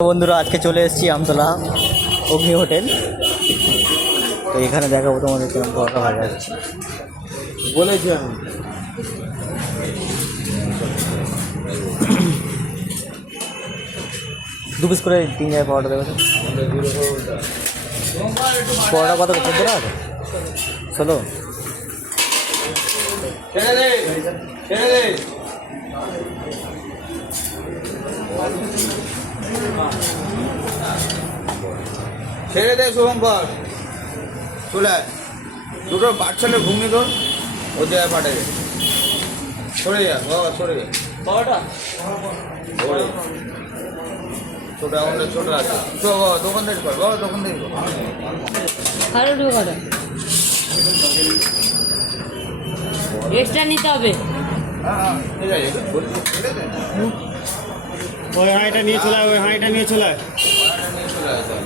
বন্ধুরা আজকে চলে এসেছি আমতলা অগ্নি হোটেল। তো এখানে দেখাবো তোমাদের কেমন পরোটা ভাজা যাচ্ছে বলেছি আমি। দু পিস করে 3 জায়গায় পরোটা দেবে। পরোটা কত 14 টাকা 16। ছেড়ে দে শুভঙ্কর, চলে দুটো বাচ্চালে ঘুমিয়ে তোর ও জায়গায় পাঠাবে। সরে যা বাবা, সরে যা। সরে ছোট আমাদের ছোট আছে। তো বাবা দোকান থেকে কর, বাবা দোকান থেকে কর। এক্সট্রা নিতে হবে। হ্যাঁ ঠিক আছে, বলছি ছেড়ে দে। ওই হাঁড়িটা নিয়ে চলে আয়, ওই হাঁড়িটা নিয়ে চলে আয়। নিয়ে চলে আসো।